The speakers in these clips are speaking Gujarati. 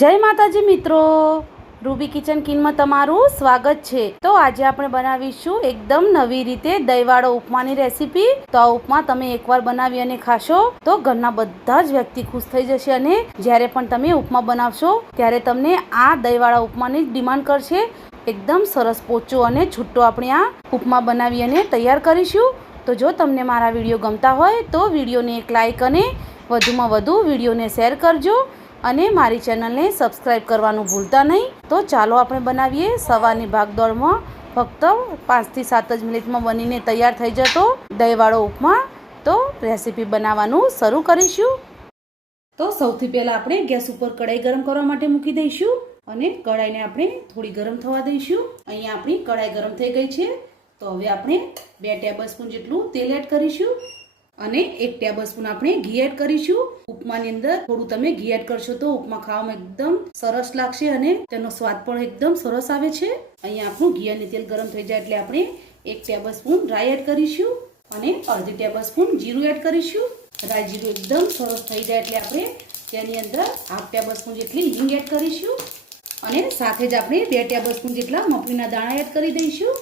જય માતાજી મિત્રો. રૂબી કિચન કિનમાં તમારું સ્વાગત છે. તો આજે આપણે બનાવીશું એકદમ નવી રીતે દહીંવાળો ઉપમાની રેસીપી. તો આ ઉપમા તમે એકવાર બનાવી અને ખાશો તો ઘરના બધા જ વ્યક્તિ ખુશ થઈ જશે અને જ્યારે પણ તમે ઉપમા બનાવશો ત્યારે તમને આ દહીંવાળા ઉપમાની જ ડિમાન્ડ કરશે. એકદમ સરસ પોચો અને છૂટો આપણે આ ઉપમા બનાવી અને તૈયાર કરીશું. તો જો તમને મારા વીડિયો ગમતા હોય તો વિડીયોને એક લાઇક અને વધુમાં વધુ વિડીયોને શેર કરજો. અને મારી ચેનલને સબસ્ક્રાઈબ કરવાનું ભૂલતા નહીં. તો ચાલો આપણે બનાવીએ સવારની ભાગદોડમાં. ફક્ત પાંચથી સાત જ મિનિટમાં બનીને તૈયાર થઈ જતો દહીંવાળો ઉપમા. તો રેસીપી બનાવવાનું શરૂ કરીશું. તો સૌથી પહેલાં આપણે ગેસ ઉપર કઢાઈ ગરમ કરવા માટે મૂકી દઈશું અને કઢાઈને આપણે થોડી ગરમ થવા દઈશું. અહીંયા આપણી કઢાઈ ગરમ થઈ ગઈ છે. તો હવે આપણે બે ટેબલ સ્પૂન જેટલું તેલ એડ કરીશું. અને એક ટેબલ સ્પૂન આપણે ઘી એડ કરીશું. ઉપમાની અંદર થોડું તમે ઘી એડ કરશો તો ઉપમા ખાવામાં એકદમ સરસ લાગશે અને તેનો સ્વાદ પણ એકદમ સરસ આવે છે. અહીંયા આપણું ઘી અને તેલ ગરમ થઈ જાય એટલે આપણે એક ટેબલ સ્પૂન રાઈ એડ કરીશું અને અડધી ટેબલ સ્પૂન જીરું એડ કરીશું. રાઈ જીરું એકદમ સરસ થઈ જાય એટલે આપણે તેની અંદર હાફ ટેબલ સ્પૂન જેટલી હિંગ એડ કરીશું અને સાથે જ આપણે બે ટેબલ સ્પૂન જેટલા મફળીના દાણા એડ કરી દઈશું.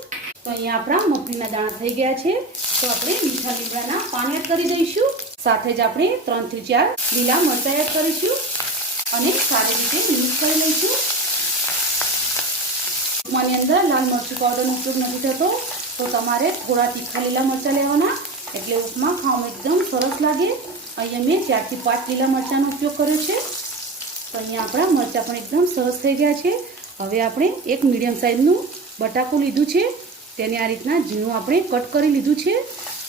તો અહીંયા આપણા મગફળીના દાણા થઈ ગયા છે. તો આપણે મીઠા લીમડાના પાન એડ કરી દઈશું. સાથે જ આપણે ત્રણથી ચાર લીલા મરચાં એડ કરીશું. અને સારી રીતે મિક્સ કરી લઈશું. ઉપમાની અંદર લાલ મરચું પાવડરનો ઉપયોગ નથી થતો. તો તમારે થોડા તીખા લીલા મરચાં લેવાના. એટલે ઉપમા ખાવામાં એકદમ સરસ લાગે. અહીંયા મેં ચારથી પાંચ લીલા મરચાંનો ઉપયોગ કર્યો છે. તો અહીંયા આપણા મરચાં પણ એકદમ સરસ થઈ ગયા છે. હવે આપણે એક મીડિયમ સાઇઝનું બટાકું લીધું છે. તેને આ રીતના ઝીણું આપણે કટ કરી લીધું છે.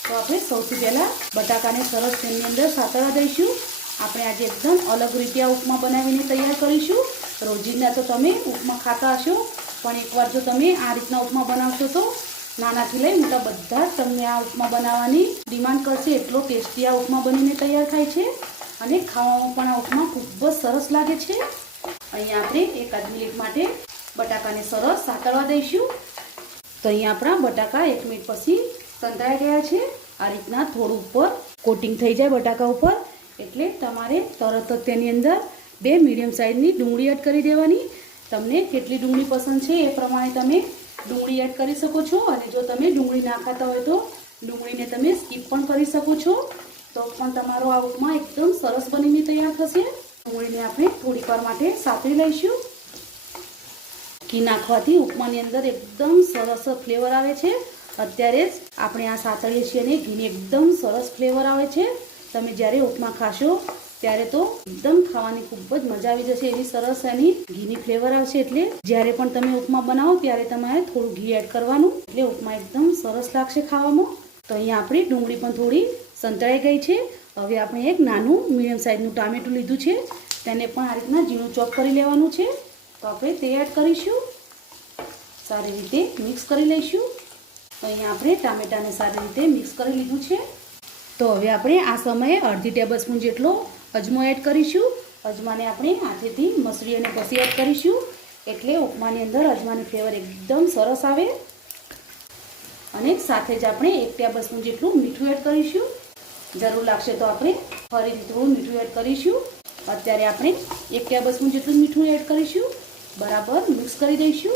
તો આપણે સૌથી પહેલાં બટાકાને સરસ તેની અંદર સાતળવા દઈશું. આપણે આજે એકદમ અલગ રીતે આ ઉપમા બનાવીને તૈયાર કરીશું. રોજિંદા તો તમે ઉપમા ખાતા હશો, પણ એકવાર જો તમે આ રીતના ઉપમા બનાવશો તો નાનાથી લઈ મોટા બધા જ તમને આ ઉપમા બનાવવાની ડિમાન્ડ કરશે. એટલો ટેસ્ટી આ ઉપમા બનીને તૈયાર થાય છે અને ખાવામાં પણ આ ઉપમા ખૂબ જ સરસ લાગે છે. અહીંયા આપણે એકાદ મિનિટ માટે બટાકાને સરસ સાતળવા દઈશું. તો અહીંયા આપણા બટાકા એક મિનિટ પછી સંતળાઈ ગયા છે. આ રીતના થોડું ઉપર કોટિંગ થઈ જાય બટાકા ઉપર. એટલે તમારે તરત જ તેની અંદર બે મીડિયમ સાઇઝની ડુંગળી એડ કરી દેવાની. તમને કેટલી ડુંગળી પસંદ છે એ પ્રમાણે તમે ડુંગળી એડ કરી શકો છો. અને જો તમે ડુંગળી ના ખાતા હોય તો ડુંગળીને તમે સ્કીપ પણ કરી શકો છો. તો પણ તમારો આ ઉપમા એકદમ સરસ બનીને તૈયાર થશે. ડુંગળીને આપણે થોડીક વાર માટે સાતળી લઈશું. ઘી નાખવાથી ઉપમાની અંદર એકદમ સરસ ફ્લેવર આવે છે. અત્યારે જ આપણે આ સાતળીએ છીએ અને ઘીની એકદમ સરસ ફ્લેવર આવે છે. તમે જ્યારે ઉપમા ખાશો ત્યારે તો એકદમ ખાવાની ખૂબ જ મજા આવી જશે એવી સરસ એની ઘીની ફ્લેવર આવશે. એટલે જ્યારે પણ તમે ઉપમા બનાવો ત્યારે તમારે થોડું ઘી એડ કરવાનું. એટલે ઉપમા એકદમ સરસ લાગશે ખાવામાં. તો અહીંયા આપણી ડુંગળી પણ થોડી સંતળાઈ ગઈ છે. હવે આપણે એક નાનું મીડિયમ સાઇઝનું ટામેટું લીધું છે. તેને પણ આ રીતના ઝીણું ચોપ કરી લેવાનું છે. તો આપણે તે એડ કરીશું. સારી રીતે મિક્સ કરી લઈશું. તો અહીંયા આપણે ટામેટાને સારી રીતે મિક્સ કરી લીધું છે. તો હવે આપણે આ સમયે અડધી ટેબલ જેટલો અજમો એડ કરીશું. અજમાને આપણે હાથેથી મસળી અને પછી એડ કરીશું. એટલે ઉપમાની અંદર અજમાની ફ્લેવર એકદમ સરસ આવે. અને સાથે જ આપણે એક ટેબલ જેટલું મીઠું એડ કરીશું. જરૂર લાગશે તો આપણે ફરીથી થોડું મીઠું એડ કરીશું. અત્યારે આપણે એક ટેબલ જેટલું મીઠું એડ કરીશું. બરાબર મિક્સ કરી દઈશું.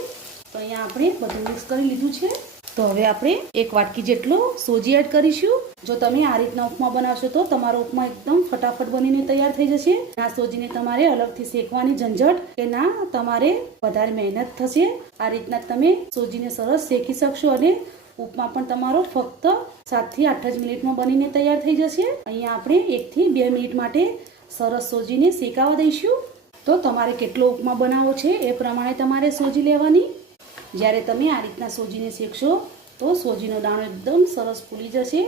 તો અહીંયા આપણે બધું મિક્સ કરી લીધું છે. તો હવે આપણે એક વાટકી જેટલો સોજી એડ કરીશું. જો તમે આ રીતના ઉપમા બનાવશો તો તમારો ઉપમા એકદમ ફટાફટ બનીને તૈયાર થઈ જશે. આ સોજીને તમારે અલગથી શેકવાની ઝંઝટ કે ના તમારે વધારે મહેનત થશે. આ રીતના તમે સોજીને સરસ શેકી શકશો અને ઉપમા પણ તમારો ફક્ત સાતથી આઠ જ મિનિટમાં બનીને તૈયાર થઈ જશે. અહીંયા આપણે એકથી બે મિનિટ માટે સરસ સોજીને શેકાવા દઈશું. તો તમારે કેટલો ઉપમા બનાવવો છે એ પ્રમાણે તમારે સોજી લેવાની. જ્યારે તમે આ રીતના સોજીને શેકશો, તો સોજીનો દાણો એકદમ સરસ ફૂલી જશે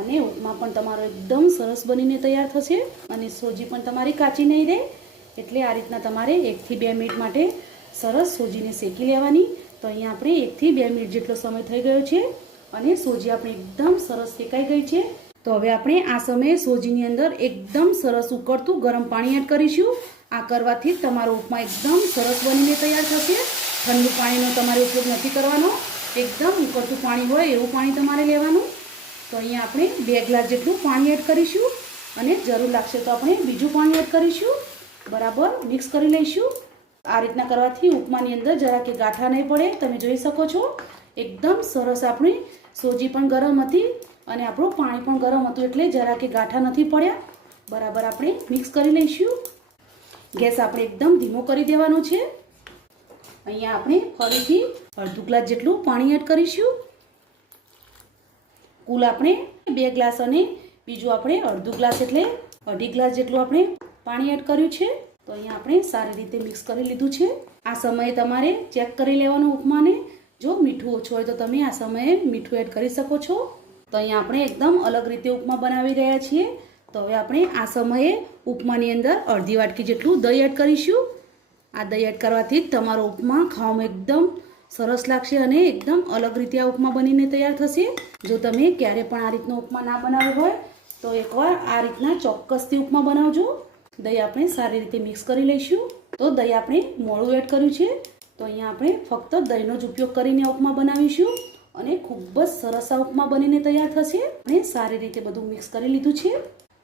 અને ઉપમા પણ તમારો એકદમ સરસ બનીને તૈયાર થશે અને સોજી પણ તમારી કાચી નહીં રહે. એટલે આ રીતના તમારે એકથી બે મિનિટ માટે સરસ સોજીને શેકી લેવાની. તો અહીંયા આપણે એકથી બે મિનિટ જેટલો સમય થઈ ગયો છે અને સોજી આપણે એકદમ સરસ શેકાઈ ગઈ છે. તો હવે આપણે આ સમયે સોજીની અંદર એકદમ સરસ ઉકળતું ગરમ પાણી એડ કરીશું. આ કરવાથી તમારો ઉપમા એકદમ સરસ બનીને તૈયાર થશે. ઠંડુ પાણીનો તમારે ઉપયોગ નથી કરવાનો. એકદમ ઉકળતું પાણી હોય એવું પાણી તમારે લેવાનું. તો અહીંયા આપણે બે ગ્લાસ જેટલું પાણી એડ કરીશું અને જરૂર લાગશે તો આપણે બીજું પાણી એડ કરીશું. બરાબર મિક્સ કરી લઈશું. આ રીતના કરવાથી ઉપમાની અંદર જરા કે ગાંઠા નહીં પડે. તમે જોઈ શકો છો. એકદમ સરસ આપણી સોજી પણ ગરમ હતી અને આપણું પાણી પણ ગરમ હતું એટલે જરા કે ગાંઠા નથી પડ્યા. બરાબર આપણે મિક્સ કરી લઈશું. ગેસ આપણે એકદમ ધીમો કરી દેવાનો છે. અહીંયા આપણે ફરીથી અડધું ગ્લાસ જેટલું પાણી એડ કરીશું. કુલ આપણે બે ગ્લાસ અને બીજું આપણે અડધું ગ્લાસ એટલે અઢી ગ્લાસ જેટલું આપણે પાણી એડ કર્યું છે. તો અહીંયા આપણે સારી રીતે મિક્સ કરી લીધું છે. આ સમયે તમારે ચેક કરી લેવાનું ઉપમાને. જો મીઠું ઓછું હોય તો તમે આ સમયે મીઠું એડ કરી શકો છો. તો અહીંયા આપણે એકદમ અલગ રીતે ઉપમા બનાવી રહ્યા છીએ. તો હવે આપણે આ સમયે ઉપમાની અંદર અડધી વાટકી જેટલું દહીં એડ કરીશું. આ દહીં એડ કરવાથી તમારો ઉપમા ખાવામાં એકદમ સરસ લાગશે અને એકદમ અલગ રીતે આ ઉપમા બનીને તૈયાર થશે. જો તમે ક્યારે પણ આ રીતનો ઉપમા ના બનાવ્યો હોય, તો એકવાર આ રીતના ચોક્કસથી ઉપમા બનાવજો. દહીં આપણે સારી રીતે મિક્સ કરી લઈશું. તો દહીં આપણે મોળું એડ કર્યું છે. તો અહીંયા આપણે ફક્ત દહીંનો જ ઉપયોગ કરીને ઉપમા બનાવીશું અને ખૂબ જ સરસ આ ઉપમા બનીને તૈયાર થશે. અને સારી રીતે બધું મિક્સ કરી લીધું છે.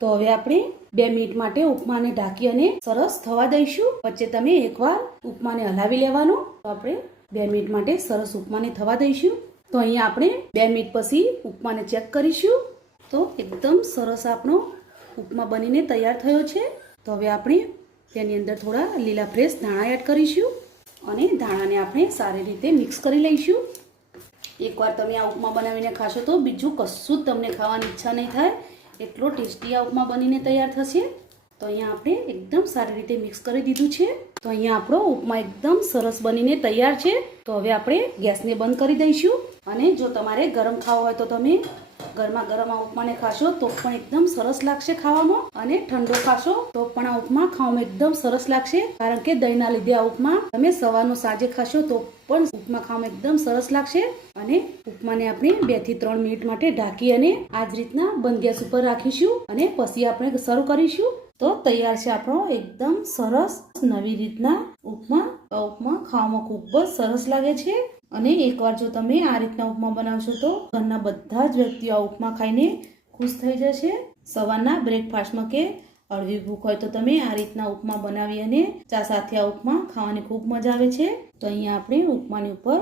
તો હવે આપણે બે મિનિટ માટે ઉપમાને ઢાંકી અને સરસ થવા દઈશું. વચ્ચે તમે એકવાર ઉપમાને હલાવી લેવાનો. તો આપણે બે મિનિટ માટે સરસ ઉપમાને થવા દઈશું. તો અહીંયા આપણે બે મિનિટ પછી ઉપમાને ચેક કરીશું. તો એકદમ સરસ આપણો ઉપમા બનીને તૈયાર થયો છે. તો હવે આપણે તેની અંદર થોડા લીલા ફ્રેશ ધાણા એડ કરીશું અને ધાણાને આપણે સારી રીતે મિક્સ કરી લઈશું. એકવાર તમે આ ઉપમા બનાવીને ખાશો તો બીજું કશું જ તમને ખાવાની ઈચ્છા નહીં થાય. એટલો ટેસ્ટી આ ઉપમા બનીને તૈયાર થશે. તો અહીંયા આપણે એકદમ સારી રીતે મિક્સ કરી દીધું છે. તો અહીંયા આપણો ઉપમા એકદમ સરસ બનીને તૈયાર છે. તો હવે આપણે ગેસને બંધ કરી દઈશું. અને જો તમારે ગરમ ખાવો હોય તો તમે ગરમા ગરમ આ ઉપમાને ખાશો તો પણ એકદમ સરસ લાગશે ખાવામાં અને ઠંડો ખાશો તો પણ આ ઉપમા ખાવામાં એકદમ સરસ લાગશે. કારણ કે દહીંના લીધે આ ઉપમા તમે સવારનો સાંજે ખાશો તો પણ ઉપમા ખાવામાં એકદમ સરસ લાગશે. અને ઉપમાને આપણે બેથી ત્રણ મિનિટ માટે ઢાંકી અને આ જ રીતના બંધ ગેસ ઉપર રાખીશું અને પછી આપણે સર્વ કરીશું. તો તૈયાર છે આપણો એકદમ સરસ નવી રીતના ઉપમા. ઉપમા ખાવામાં ખૂબ જ સરસ લાગે છે. અને એકવાર જો તમે આ રીતના ઉપમા બનાવશો તો ઘરના બધા જ વ્યક્તિઓ આ ઉપમા ખાઈને ખુશ થઈ જશે. સવારના બ્રેકફાસ્ટમાં કે અડધી ભૂખ હોય તો તમે આ રીતના ઉપમા બનાવી અને ચા સાથે આ ઉપમા ખાવાની ખૂબ મજા આવે છે. તો અહીંયા આપણે ઉપમાની ઉપર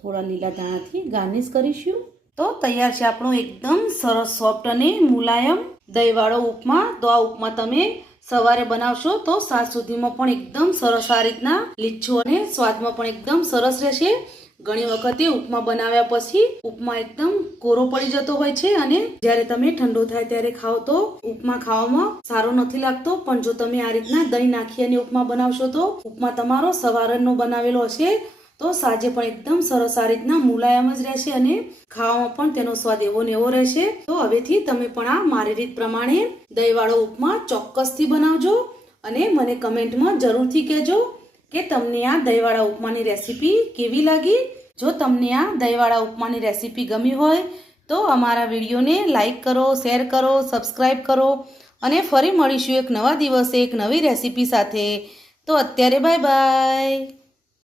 થોડા લીલા દાણાથી ગાર્નિશ કરીશું. તો તૈયાર છે આપણો એકદમ સરસ સોફ્ટ અને મુલાયમ દહીંવાળો ઉપમા. તો આ ઉપમા તમે સવારે બનાવશો તો સાંજ સુધીમાં પણ એકદમ સરસ આ રીતના લીચો અને સ્વાદમાં પણ એકદમ સરસ રહેશે. ઘણી વખતે ઉપમા બનાવ્યા પછી ઉપમા એકદમ કોરો પડી જતો હોય છે અને જ્યારે તમે ઠંડો થાય ત્યારે ખાઓ તો ઉપમા ખાવામાં સારો નથી લાગતો. પણ જો તમે આ રીતના દહીં નાખી અને ઉપમા બનાવશો તો ઉપમા તમારો સવારનો બનાવેલો હશે. તો સાંજે પણ એકદમ સરસ આ રીતના મુલાયમ જ રહેશે અને ખાવામાં પણ તેનો સ્વાદ એવો ને એવો રહેશે. તો હવેથી તમે પણ આ મારી રીત પ્રમાણે દહીંવાળો ઉપમા ચોક્કસથી બનાવજો અને મને કમેન્ટમાં જરૂરથી કહેજો. કે તમને આ દહીંવાળા ઉપમાની રેસીપી કેવી લાગી? જો તમને આ દહીંવાળા ઉપમાની રેસીપી ગમી હોય, તો અમારા વિડીયોને લાઈક કરો, શેર કરો સબસ્ક્રાઈબ કરો અને ફરી મળીશું એક નવા દિવસે એક નવી રેસીપી સાથે. તો અત્યારે બાય બાય.